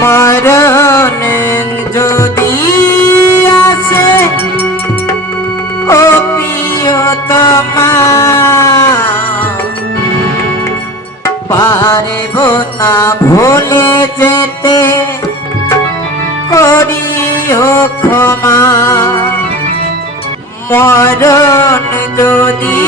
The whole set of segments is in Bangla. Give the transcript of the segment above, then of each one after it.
মরণ যদি আসে ও প্রিয়তমা পারব না ভুলে যেতে করিও ক্ষমা। মরণ যদি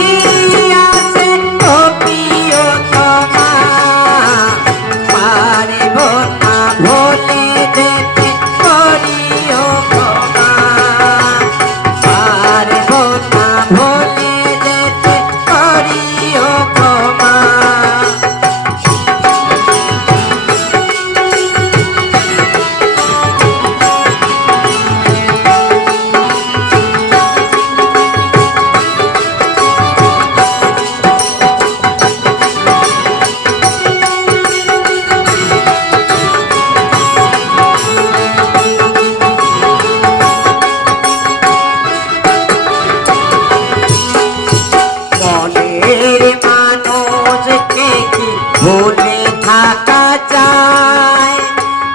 কি ভুলে থাকা যায়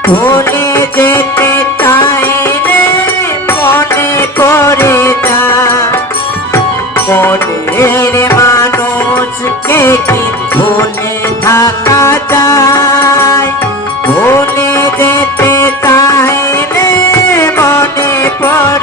ভুলে যেতে চাই রে, মনে করে যা মনের মানুষকে কি ভুলে থাকা চায় ভুলে যেতে চাই রে, মনে পড়ে